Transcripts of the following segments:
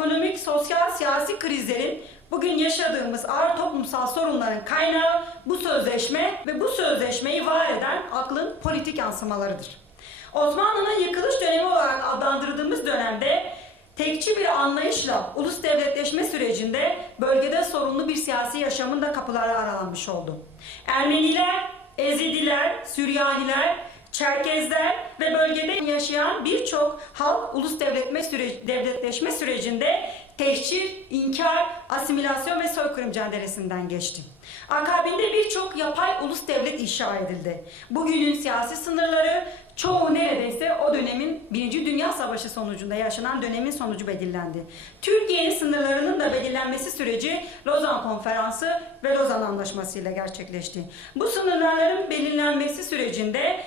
ekonomik, sosyal, siyasi krizlerin bugün yaşadığımız ağır toplumsal sorunların kaynağı bu sözleşme ve bu sözleşmeyi var eden aklın politik yansımalarıdır. Osmanlı'nın yıkılış dönemi olarak adlandırdığımız dönemde tekçi bir anlayışla ulus devletleşme sürecinde bölgede sorunlu bir siyasi yaşamın da kapıları aralanmış oldu. Ermeniler, Ezidiler, Süryaniler, Çerkezler ve bölgede yaşayan birçok halk ulus devletme süre, devletleşme sürecinde tehcir, inkar, asimilasyon ve soykırım cenderesinden geçti. Akabinde birçok yapay ulus devlet inşa edildi. Bugünün siyasi sınırları çoğu neredeyse o dönemin Birinci Dünya Savaşı sonucunda yaşanan dönemin sonucu belirlendi. Türkiye'nin sınırlarının da belirlenmesi süreci Lozan Konferansı ve Lozan Anlaşması ile gerçekleşti. Bu sınırların belirlenmesi sürecinde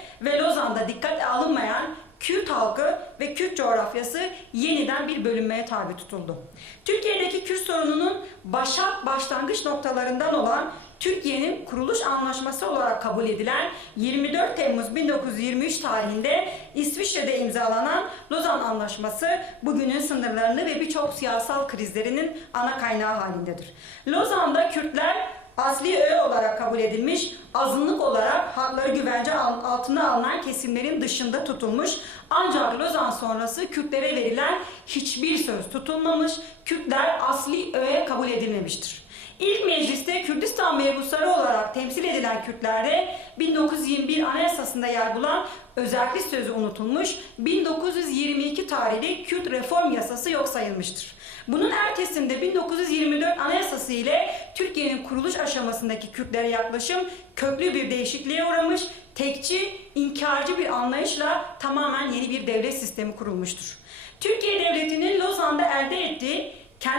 ve Lozan'da dikkate alınmayan Kürt halkı ve Kürt coğrafyası yeniden bir bölünmeye tabi tutuldu. Türkiye'deki Kürt sorununun başat başlangıç noktalarından olan Türkiye'nin kuruluş anlaşması olarak kabul edilen 24 Temmuz 1923 tarihinde İsviçre'de imzalanan Lozan Anlaşması bugünün sınırlarını ve birçok siyasal krizlerinin ana kaynağı halindedir. Lozan'da Kürtler asli öğe olarak kabul edilmiş, azınlık olarak hakları güvence altına alınan kesimlerin dışında tutulmuş. Ancak Lozan sonrası Kürtlere verilen hiçbir söz tutulmamış, Kürtler asli öğe kabul edilmemiştir. İlk mecliste Kürdistan mebusları olarak temsil edilen Kürtlerde 1921 Anayasası'nda yer bulan özellik sözü unutulmuş, 1922 tarihli Kürt Reform Yasası yok sayılmıştır. Bunun ertesinde 1924 Anayasası ile Türkiye'nin kuruluş aşamasındaki Kürtlere yaklaşım köklü bir değişikliğe uğramış, tekçi, inkarcı bir anlayışla tamamen yeni bir devlet sistemi kurulmuştur. Türkiye Devleti'nin ettiği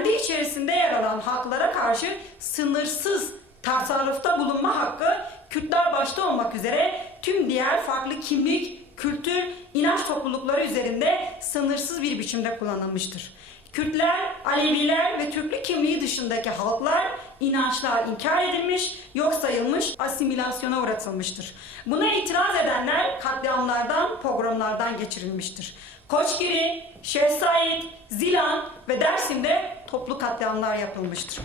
kendi içerisinde yer alan haklara karşı sınırsız tasarrufta bulunma hakkı Kürtler başta olmak üzere tüm diğer farklı kimlik, kültür, inanç toplulukları üzerinde sınırsız bir biçimde kullanılmıştır. Kürtler, Aleviler ve Türklük kimliği dışındaki halklar, inançlar inkar edilmiş, yok sayılmış, asimilasyona uğratılmıştır. Buna itiraz edenler katliamlardan, pogromlardan geçirilmiştir. Koçgiri, Şehzait, Zilan ve Dersim'de toplu katliamlar yapılmıştır.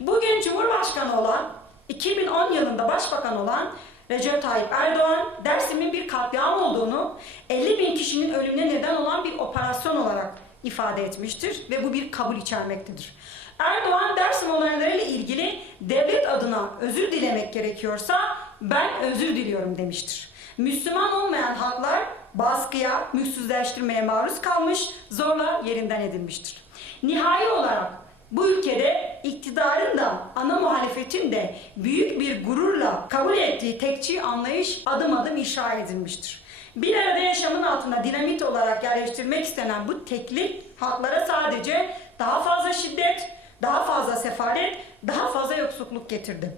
Bugün Cumhurbaşkanı olan, 2010 yılında Başbakan olan Recep Tayyip Erdoğan, Dersim'in bir katliam olduğunu, 50 bin kişinin ölümüne neden olan bir operasyon olarak ifade etmiştir ve bu bir kabul içermektedir. Erdoğan Dersim olaylarıyla ilgili devlet adına özür dilemek gerekiyorsa ben özür diliyorum demiştir. Müslüman olmayan halklar baskıya, mülksüzleştirmeye maruz kalmış, zorla yerinden edilmiştir. Nihai olarak bu ülkede iktidarın da ana muhalefetin de büyük bir gururla kabul ettiği tekçi anlayış adım adım inşa edilmiştir. Bir arada yaşamın altına dinamit olarak yerleştirmek istenen bu teklik halklara sadece daha fazla şiddet, daha fazla sefalet, daha fazla yoksulluk getirdi.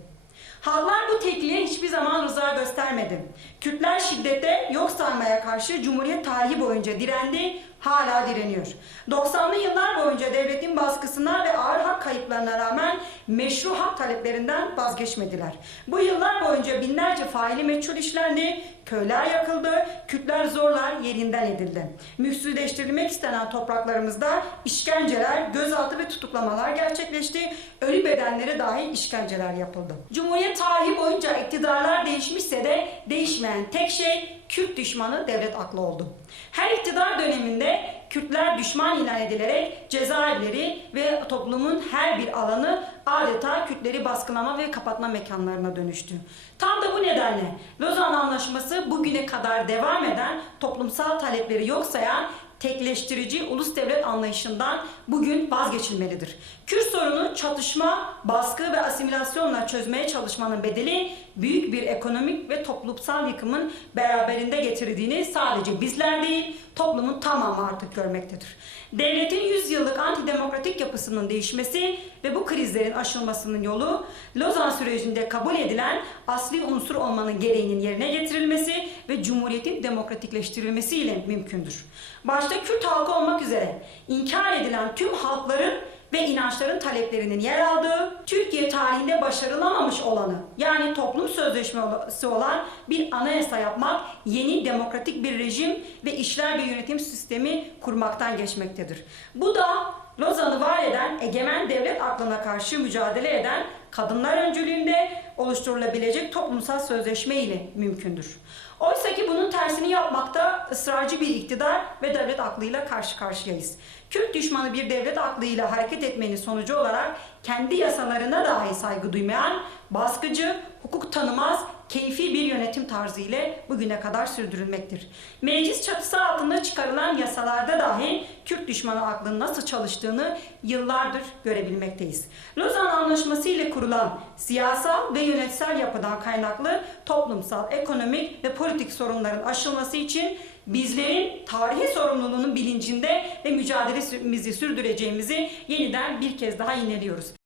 Halklar bu tekliğe hiçbir zaman rıza göstermedi. Kürtler şiddete, yok saymaya karşı Cumhuriyet tarihi boyunca direndi, hala direniyor. 90'lı yıllar boyunca devletin baskısına ve ağır hak kayıplarına rağmen meşru hak taleplerinden vazgeçmediler. Bu yıllar boyunca binlerce faili meçhul işlendi, köyler yakıldı, Kürtler zorla yerinden edildi. Mülksüzleştirilmek istenen topraklarımızda işkenceler, gözaltı ve tutuklamalar gerçekleşti. Ölü bedenlere dahi işkenceler yapıldı. Cumhuriyet tarihi boyunca iktidarlar değişmişse de değişmeyen tek şey Kürt düşmanı devlet aklı oldu. Her iktidar döneminde Kürtler düşman ilan edilerek cezaevleri ve toplumun her bir alanı adeta Kürtleri baskılama ve kapatma mekanlarına dönüştü. Tam da bu nedenle Lozan Anlaşması bugüne kadar devam eden toplumsal talepleri yok sayan tekleştirici ulus devlet anlayışından bugün vazgeçilmelidir. Kürt sorunu çatışma, baskı ve asimilasyonla çözmeye çalışmanın bedeli büyük bir ekonomik ve toplumsal yıkımın beraberinde getirdiğini sadece bizler değil, toplumun tamamı artık görmektedir. Devletin 100 yıllık antidemokratik yapısının değişmesi ve bu krizlerin aşılmasının yolu Lozan sürecinde kabul edilen asli unsur olmanın gereğinin yerine getirilmesi ve cumhuriyetin demokratikleştirilmesiyle mümkündür. Başta Kürt halkı olmak üzere inkar edilen tüm halkların ve inançların taleplerinin yer aldığı, Türkiye tarihinde başarılamamış olanı yani toplum sözleşmesi olan bir anayasa yapmak, yeni demokratik bir rejim ve işler ve yönetim sistemi kurmaktan geçmektedir. Bu da Lozan'ı var egemen devlet aklına karşı mücadele eden kadınlar öncülüğünde oluşturulabilecek toplumsal sözleşme ile mümkündür. Oysa ki bunun tersini yapmakta ısrarcı bir iktidar ve devlet aklıyla karşı karşıyayız. Kürt düşmanı bir devlet aklıyla hareket etmenin sonucu olarak kendi yasalarına dahi saygı duymayan, baskıcı, hukuk tanımaz, keyfi bir yönetim tarzı ile bugüne kadar sürdürülmektir. Meclis çatısı altında çıkarılan yasalarda dahi Kürt düşmanı aklının nasıl çalıştığını yıllardır görebilmekteyiz. Lozan Anlaşması ile kurulan siyasal ve yönetsel yapıdan kaynaklı toplumsal, ekonomik ve politik sorunların aşılması için bizlerin tarihi sorumluluğunun bilincinde ve mücadelemizi sürdüreceğimizi yeniden bir kez daha ineliyoruz.